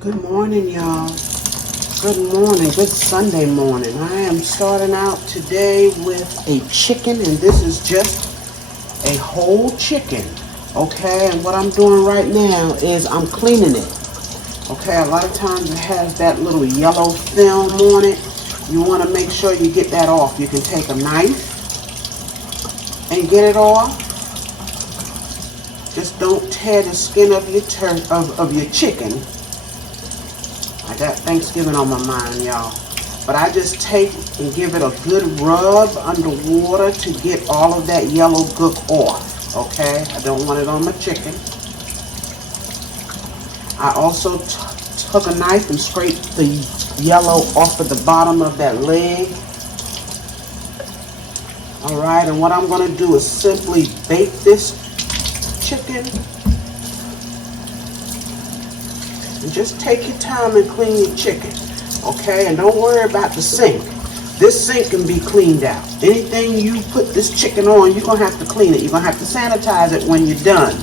Good morning, y'all. Good morning. Good Sunday morning. I am starting out today with a chicken, and this is just a whole chicken. Okay, and what I'm doing right now is I'm cleaning it. Okay, a lot of times it has that little yellow film on it. You want to make sure you get that off. You can take a knife and get it off. Just don't tear the skin of your chicken. I got Thanksgiving on my mind, y'all. But I just take and give it a good rub underwater to get all of that yellow gook off. Okay? I don't want it on my chicken. I also took a knife and scraped the yellow off of the bottom of that leg. Alright, and what I'm going to do is simply bake this chicken. And just take your time and clean your chicken, okay? And don't worry about the sink. This sink can be cleaned out. Anything you put this chicken on, you're going to have to clean it. You're going to have to sanitize it when you're done.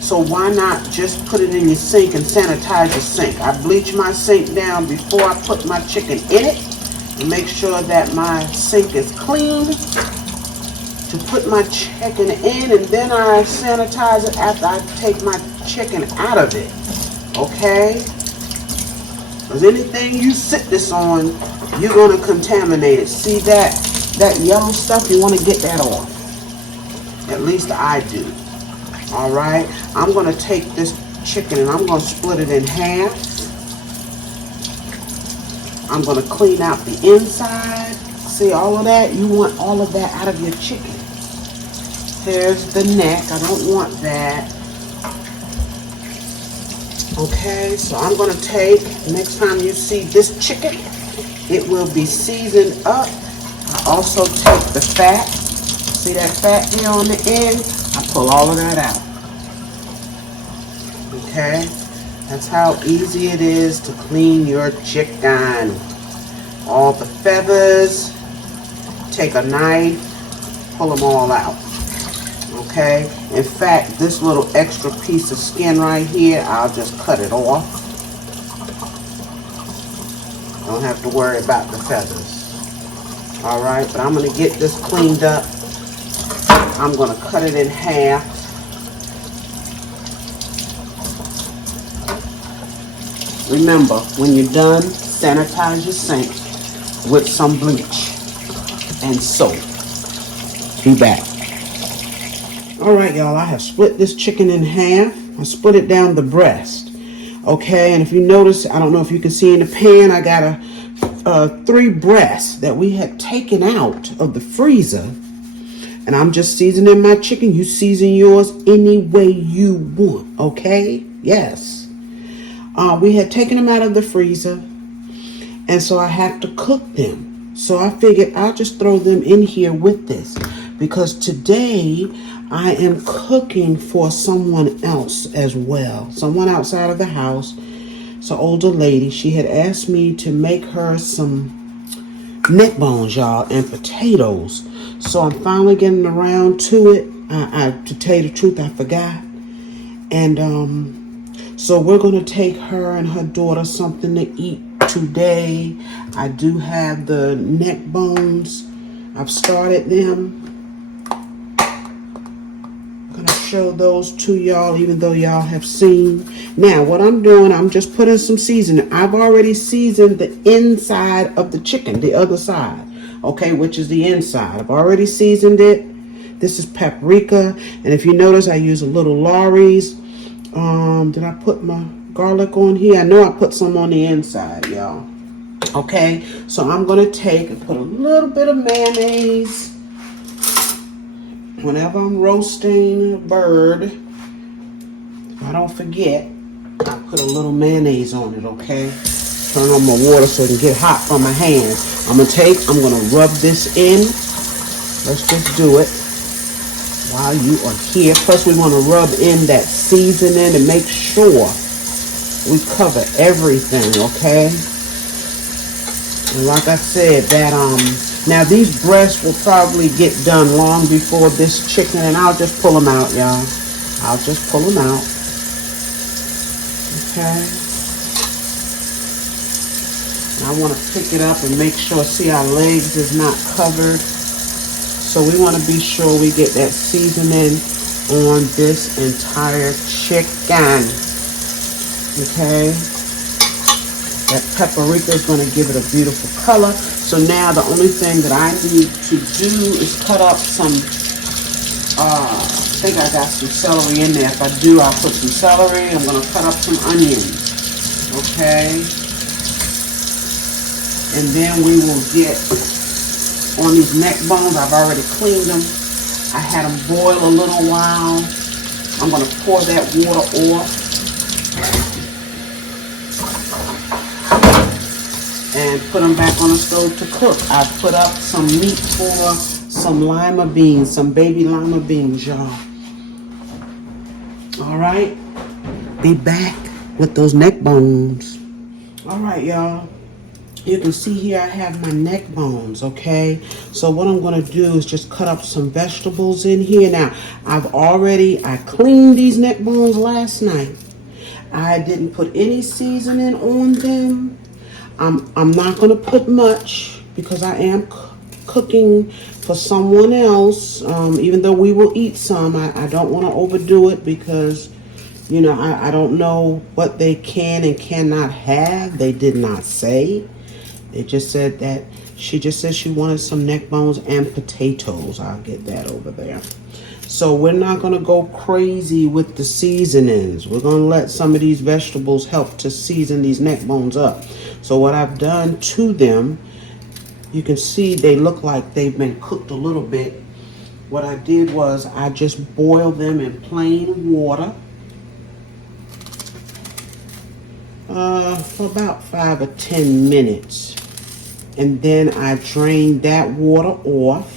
So why not just put it in your sink and sanitize your sink? I bleach my sink down before I put my chicken in it and make sure that my sink is clean to put my chicken in, and then I sanitize it after I take my chicken out of it. Okay? Because anything you sit this on, you're going to contaminate it. See that yellow stuff? You want to get that off. At least I do. Alright? I'm going to take this chicken and I'm going to split it in half. I'm going to clean out the inside. See all of that? You want all of that out of your chicken. There's the neck. I don't want that. Okay, so I'm going to take, next time you see this chicken, it will be seasoned up. I also take the fat. See that fat here on the end? I pull all of that out. Okay, that's how easy it is to clean your chicken. All the feathers, take a knife, pull them all out. Okay, in fact, this little extra piece of skin right here, I'll just cut it off. Don't have to worry about the feathers. Alright, but I'm going to get this cleaned up. I'm going to cut it in half. Remember, when you're done, sanitize your sink with some bleach and soap. Be back. Alright, y'all, I have split this chicken in half. I split it down the breast. Okay, and if you notice, I don't know if you can see in the pan, I got 3 breasts that we had taken out of the freezer. And I'm just seasoning my chicken. You season yours any way you want, okay? Yes. We had taken them out of the freezer, and so I have to cook them. So I figured I'll just throw them in here with this, because today I am cooking for someone else as well. Someone outside of the house. It's an older lady. She had asked me to make her some neckbones, y'all, and potatoes. So I'm finally getting around to it. To tell you the truth, I forgot. And so we're going to take her and her daughter something to eat today. I do have the neck bones. I've started them. I'm going to show those to y'all, even though y'all have seen. Now, what I'm doing, I'm just putting some seasoning. I've already seasoned the inside of the chicken, the other side, okay, which is the inside. I've already seasoned it. This is paprika, and if you notice, I use a little Lawry's. Did I put my garlic on here? I know I put some on the inside, y'all. Okay, so I'm going to take and put a little bit of mayonnaise. Whenever I'm roasting a bird, if I don't forget, I put a little mayonnaise on it, okay? Turn on my water so it can get hot from my hands. I'm going to rub this in. Let's just do it while you are here. Plus, we want to rub in that seasoning and make sure we cover everything, okay? And like I said, that now these breasts will probably get done long before this chicken, and I'll just pull them out, y'all. I'll just pull them out. Okay. I want to pick it up and make sure, see, our legs is not covered. So we want to be sure we get that seasoning on this entire chicken. Okay. That paprika is going to give it a beautiful color. So now the only thing that I need to do is cut up some, I think I got some celery in there. If I do, I'll put some celery. I'm going to cut up some onions. Okay. And then we will get on these neck bones. I've already cleaned them. I had them boil a little while. I'm going to pour that water off. And put them back on the stove to cook. I put up some meat for some lima beans, some baby lima beans, y'all. All right, be back with those neck bones. All right, y'all. You can see here I have my neck bones, okay? So what I'm gonna do is just cut up some vegetables in here. Now, I cleaned these neck bones last night. I didn't put any seasoning on them. I'm not going to put much because I am cooking for someone else. Even though we will eat some, I don't want to overdo it because, you know, I don't know what they can and cannot have. They did not say. They just said that she just said she wanted some neck bones and potatoes. I'll get that over there. So we're not going to go crazy with the seasonings. We're going to let some of these vegetables help to season these neck bones up. So what I've done to them, you can see they look like they've been cooked a little bit. What I did was I just boiled them in plain water for about 5 or 10 minutes. And then I drained that water off.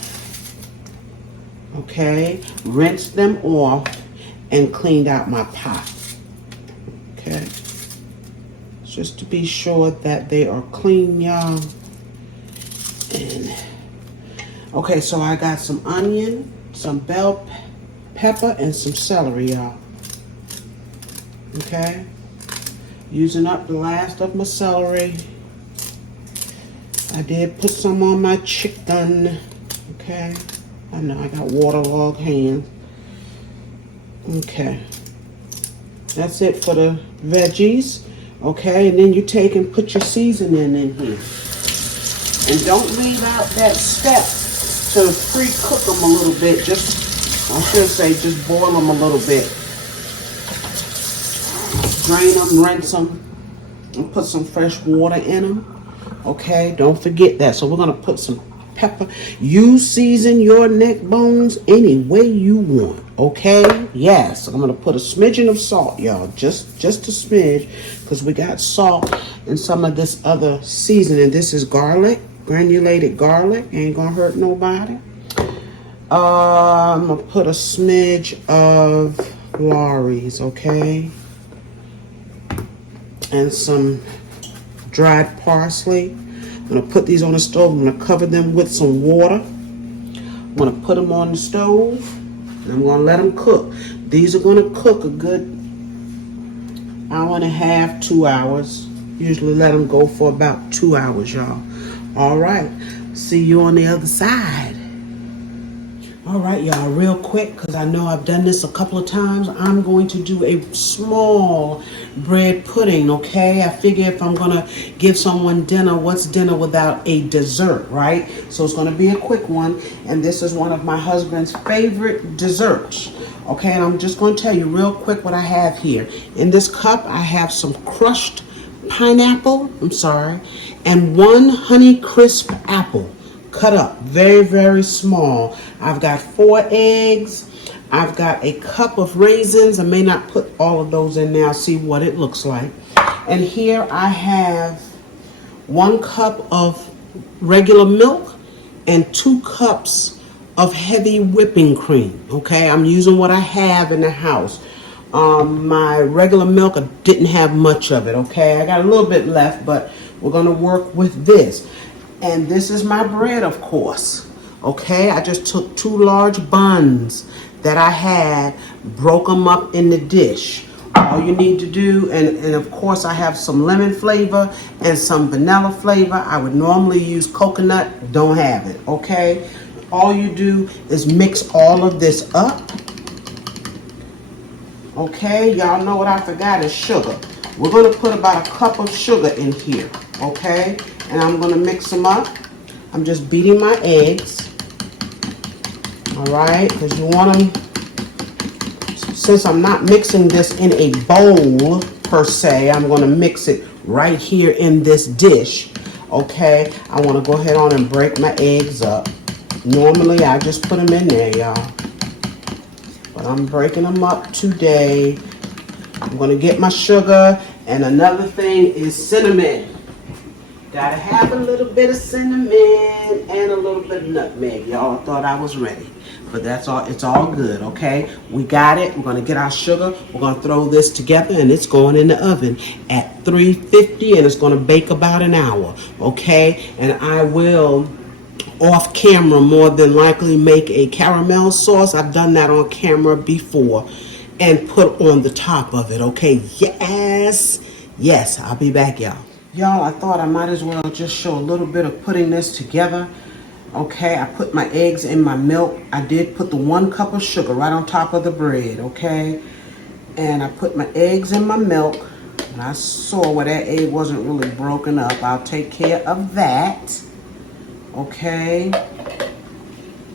Okay, rinsed them off and cleaned out my pot. Okay, just to be sure that they are clean, y'all. And okay, so I got some onion, some bell pepper, and some celery, y'all. Okay, using up the last of my celery. I did put some on my chicken. Okay. I know I got waterlogged hands. Okay. That's it for the veggies. Okay, and then you take and put your seasoning in here. And don't leave out that step to pre-cook them a little bit. I should say, just boil them a little bit. Drain them, rinse them, and put some fresh water in them. Okay, don't forget that. So we're going to put some pepper. You season your neck bones any way you want, okay? Yes, I'm gonna put a smidgen of salt, y'all, just a smidge, because we got salt in some of this other seasoning. This is garlic, granulated garlic, ain't gonna hurt nobody. I'm gonna put a smidge of Lawry's, okay, and some dried parsley. I'm going to put these on the stove. I'm going to cover them with some water. I'm going to put them on the stove. And I'm going to let them cook. These are going to cook a good hour and a half, 2 hours. Usually let them go for about 2 hours, y'all. All right. See you on the other side. All right, y'all, real quick, because I know I've done this a couple of times. I'm going to do a small bread pudding, okay? I figure if I'm going to give someone dinner, what's dinner without a dessert, right? So it's going to be a quick one, and this is one of my husband's favorite desserts, okay? And I'm just going to tell you real quick what I have here. In this cup, I have some crushed pineapple, and one Honey Crisp apple. Cut up very, very small. I've got 4 eggs. I've got a cup of raisins. I may not put all of those in there. I'll see what it looks like. And here I have 1 cup of regular milk and 2 cups of heavy whipping cream. Okay, I'm using what I have in the house. My regular milk, I didn't have much of it. Okay, I got a little bit left, but we're going to work with this. And this is my bread, of course. Okay, I just took 2 large buns that I had, broke them up in the dish. All you need to do, and of course I have some lemon flavor and some vanilla flavor. I would normally use coconut, don't have it, okay? All you do is mix all of this up. Okay, y'all know what I forgot is sugar. We're gonna put about a cup of sugar in here, okay? And I'm gonna mix them up. I'm just beating my eggs, all right? Because you want them, since I'm not mixing this in a bowl per se, I'm gonna mix it right here in this dish, okay? I wanna go ahead on and break my eggs up. Normally, I just put them in there, y'all. But I'm breaking them up today. I'm gonna get my sugar, and another thing is cinnamon. Gotta have a little bit of cinnamon and a little bit of nutmeg. Y'all thought I was ready, but that's all. It's all good, okay? We got it. We're gonna get our sugar. We're gonna throw this together, and it's going in the oven at 350, and it's gonna bake about an hour, okay? And I will, off camera, more than likely make a caramel sauce. I've done that on camera before, and put on the top of it, okay? Yes, I'll be back, y'all. Y'all, I thought I might as well just show a little bit of putting this together. Okay, I put my eggs in my milk. I did put the 1 cup of sugar right on top of the bread, okay? And I put my eggs in my milk. And I saw where that egg wasn't really broken up. I'll take care of that. Okay.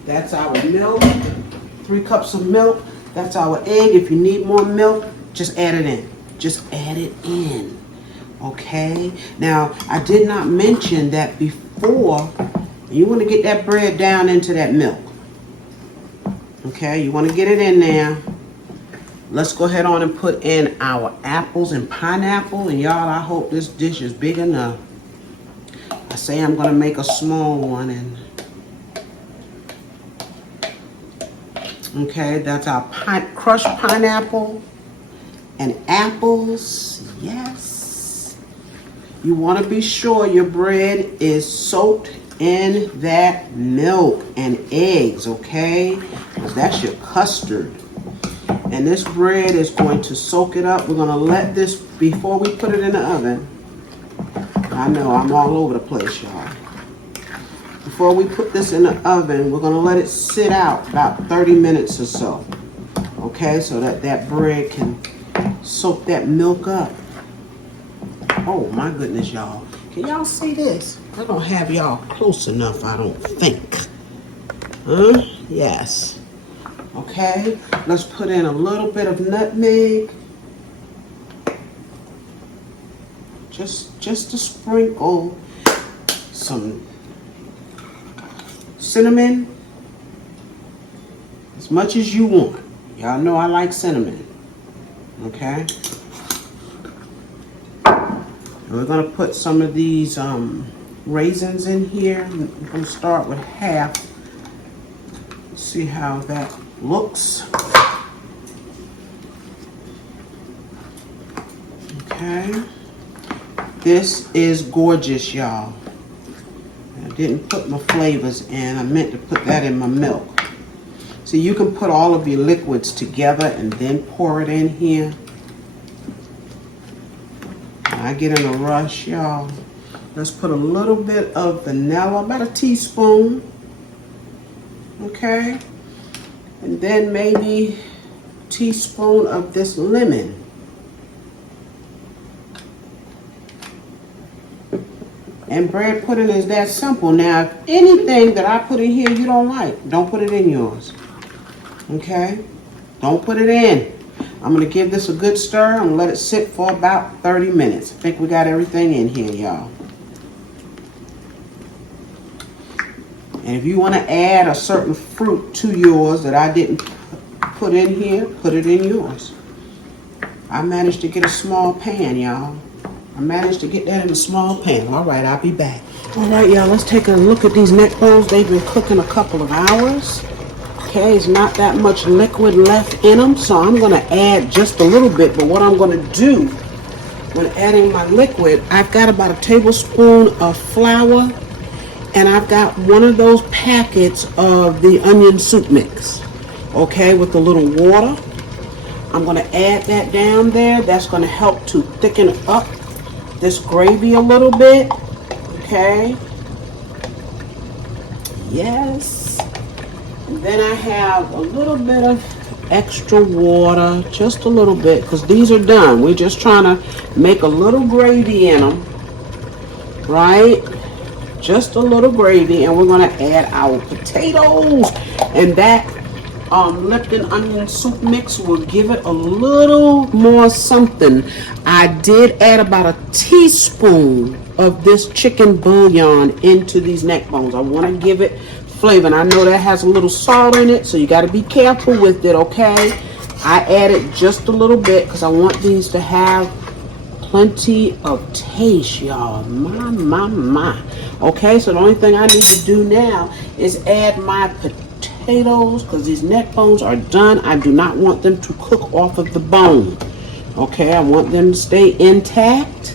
That's our milk. 3 cups of milk. That's our egg. If you need more milk, just add it in. Just add it in. Okay, now I did not mention that before. You want to get that bread down into that milk. Okay, you want to get it in there. Let's go ahead on and put in our apples and pineapple. And y'all, I hope this dish is big enough. I say I'm going to make a small one. And okay, that's our crushed pineapple and apples. Yes. You want to be sure your bread is soaked in that milk and eggs, okay? Because that's your custard. And this bread is going to soak it up. We're going to let this, before we put it in the oven. I know I'm all over the place, y'all. Before we put this in the oven, we're going to let it sit out about 30 minutes or so. Okay, so that that bread can soak that milk up. Oh my goodness, y'all. Can y'all see this? I don't have y'all close enough, I don't think. Huh? Yes. Okay, let's put in a little bit of nutmeg. Just to sprinkle some cinnamon. As much as you want. Y'all know I like cinnamon. Okay. We're going to put some of these raisins in here. I'm going to start with half. See how that looks. Okay. This is gorgeous, y'all. I didn't put my flavors in. I meant to put that in my milk. So you can put all of your liquids together and then pour it in here. I get in a rush, y'all. Let's put a little bit of vanilla, about a teaspoon. Okay. And then maybe a teaspoon of this lemon. And bread pudding is that simple. Now, if anything that I put in here you don't like, don't put it in yours. Okay? Don't put it in. I'm going to give this a good stir. I'm going to let it sit for about 30 minutes. I think we got everything in here, y'all. And if you want to add a certain fruit to yours that I didn't put in here, put it in yours. I managed to get a small pan, y'all. I managed to get that in a small pan. All right, I'll be back. All right, y'all, let's take a look at these neck bones. They've been cooking a couple of hours. Okay, it's not that much liquid left in them, so I'm going to add just a little bit. But what I'm going to do when adding my liquid, I've got about a tablespoon of flour, and I've got one of those packets of the onion soup mix, okay, with a little water. I'm going to add that down there. That's going to help to thicken up this gravy a little bit. Okay. Yes. And then I have a little bit of extra water, just a little bit, because these are done. We're just trying to make a little gravy in them, right? Just a little gravy, and we're going to add our potatoes, and that Lipton onion soup mix will give it a little more something. I did add about a teaspoon of this chicken bouillon into these neck bones. I want to give it flavor, and I know that has a little salt in it, so you got to be careful with it, okay? I added just a little bit because I want these to have plenty of taste, y'all. My. Okay, so the only thing I need to do now is add my potatoes, because these neck bones are done. I do not want them to cook off of the bone. Okay, I want them to stay intact.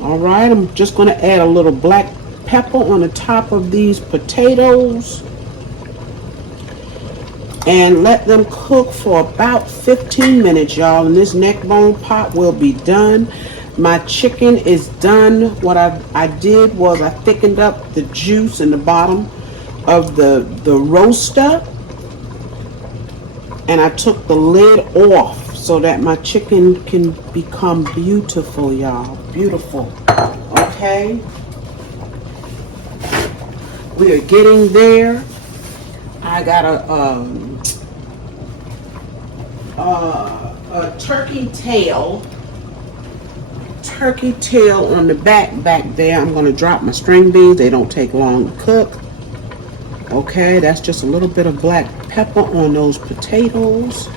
All right, I'm just going to add a little black pepper on the top of these potatoes and let them cook for about 15 minutes, y'all, and this neck bone pot will be done. My chicken is done. What I did was I thickened up the juice in the bottom of the roaster, and I took the lid off so that my chicken can become beautiful, y'all. Beautiful. Okay, we are getting there. I got a turkey tail on the back there. I'm going to drop my string beans. They don't take long to cook. Okay, that's just a little bit of black pepper on those potatoes,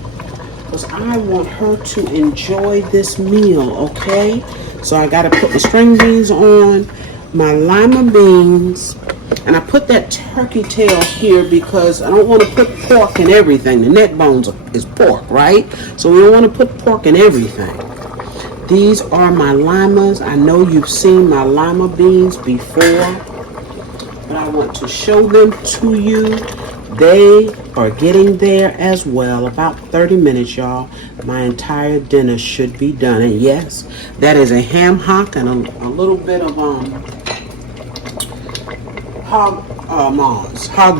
because I want her to enjoy this meal. Okay, so I got to put the string beans on, my lima beans, and I put that turkey tail here because I don't want to put pork in everything. The neck bones is pork, right? So we don't want to put pork in everything. These are my limas. I know you've seen my lima beans before, but I want to show them to you. They are getting there as well. About 30 minutes, y'all. My entire dinner should be done. And yes, that is a ham hock and a little bit of hog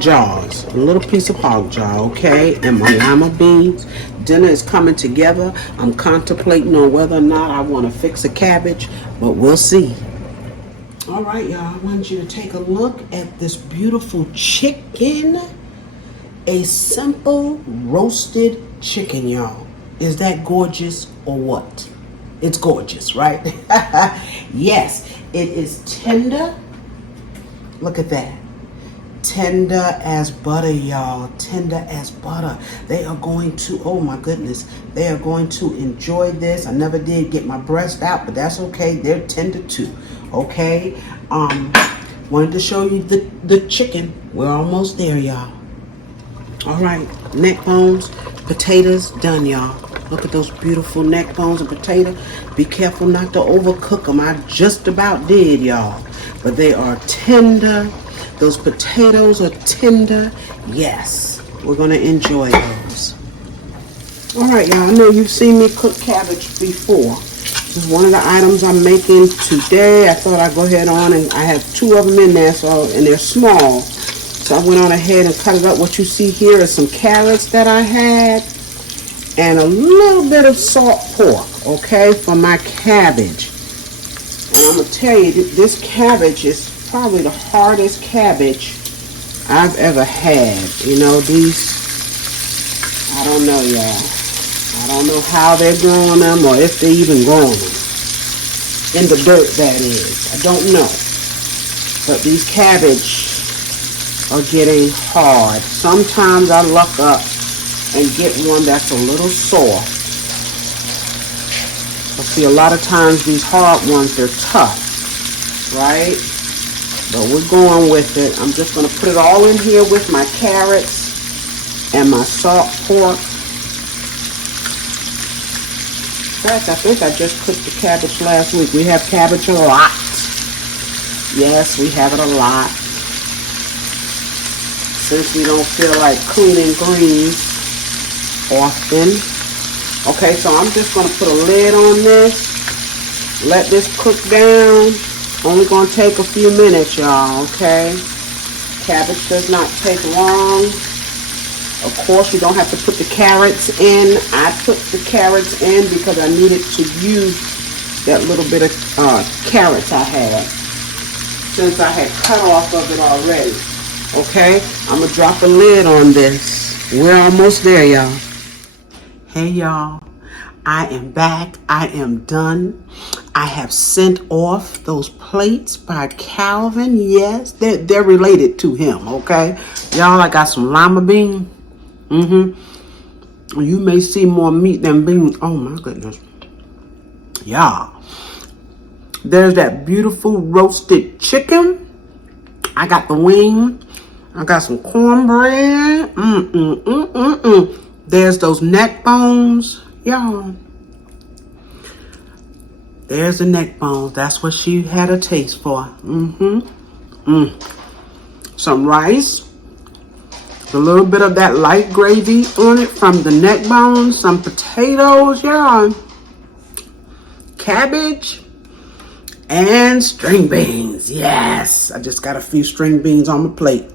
jaws, a little piece of hog jaw, okay, and my lima beans. Dinner is coming together. I'm contemplating on whether or not I want to fix a cabbage, but we'll see. All right, y'all, I want you to take a look at this beautiful chicken. A simple roasted chicken, y'all. Is that gorgeous or what? It's gorgeous, right? Yes, it is tender. Look at that. Tender as butter, y'all. Tender as butter. They are going to, oh my goodness, they are going to enjoy this. I never did get my breast out, but that's okay. They're tender too. Okay. Wanted to show you the chicken. We're almost there, y'all. All right, neck bones, potatoes, done, y'all. Look at those beautiful neck bones and potato. Be careful not to overcook them. I just about did, y'all. But they are tender. Those potatoes are tender. Yes, we're going to enjoy those. All right, y'all. I know you've seen me cook cabbage before. This is one of the items I'm making today. I thought I'd go ahead on, and I have 2 of them in there, and they're small. So I went on ahead and cut it up. What you see here is some carrots that I had and a little bit of salt pork, okay, for my cabbage. And I'm going to tell you, this cabbage is probably the hardest cabbage I've ever had. You know, these, I don't know, y'all. I don't know how they're growing them or if they're even growing them. In the dirt, that is. I don't know. But these cabbage are getting hard. Sometimes I luck up and get one that's a little soft. I see a lot of times these hard ones, they're tough, right? But we're going with it. I'm just going to put it all in here with my carrots and my salt pork. In fact, I think I just cooked the cabbage last week. We have cabbage a lot. Yes, we have it a lot. Since we don't feel like cleaning greens often. Okay, so I'm just going to put a lid on this. Let this cook down. Only going to take a few minutes, y'all, okay? Cabbage does not take long. Of course, you don't have to put the carrots in. I put the carrots in because I needed to use that little bit of carrots I had, since I had cut off of it already. Okay, I'm going to drop a lid on this. We're almost there, y'all. Hey, y'all. I am back. I am done. I have sent off those plates by Calvin. Yes, they're related to him, okay? Y'all, I got some lima bean. You may see more meat than beans. Oh, my goodness. Y'all. There's that beautiful roasted chicken. I got the wing. I got some cornbread. There's those neck bones. Y'all. There's the neck bones. That's what she had a taste for. Some rice. A little bit of that light gravy on it from the neck bones. Some potatoes, y'all. Cabbage. And string beans. Yes. I just got a few string beans on my plate.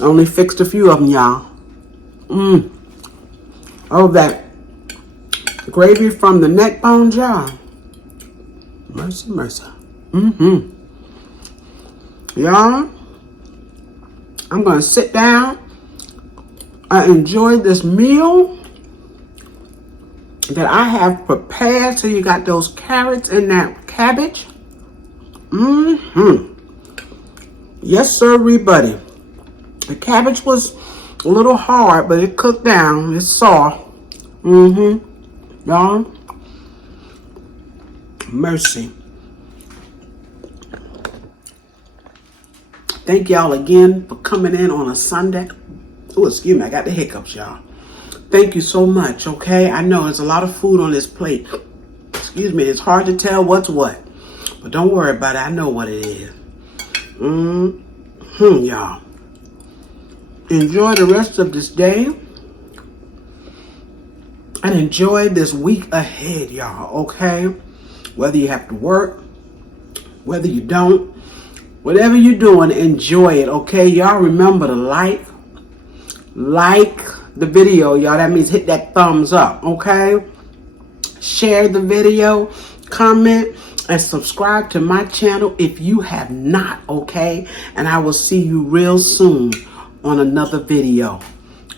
I only fixed a few of them, y'all. Oh, that gravy from the neck bones, y'all. Mercy, mercy. Y'all, I'm going to sit down. I enjoyed this meal that I have prepared. So you got those carrots and that cabbage. Yes, sir, everybody. The cabbage was a little hard, but it cooked down. It's soft. Y'all. Mercy. Thank y'all again for coming in on a Sunday. Oh, excuse me, I got the hiccups, y'all. Thank you so much, okay? I know there's a lot of food on this plate. Excuse me, it's hard to tell what's what. But don't worry about it, I know what it is. Y'all. Enjoy the rest of this day. And enjoy this week ahead, y'all, okay? Whether you have to work, whether you don't, whatever you're doing, enjoy it, okay? Y'all remember to like the video, y'all. That means hit that thumbs up, okay? Share the video, comment, and subscribe to my channel if you have not, okay? And I will see you real soon on another video.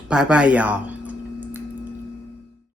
Bye-bye, y'all.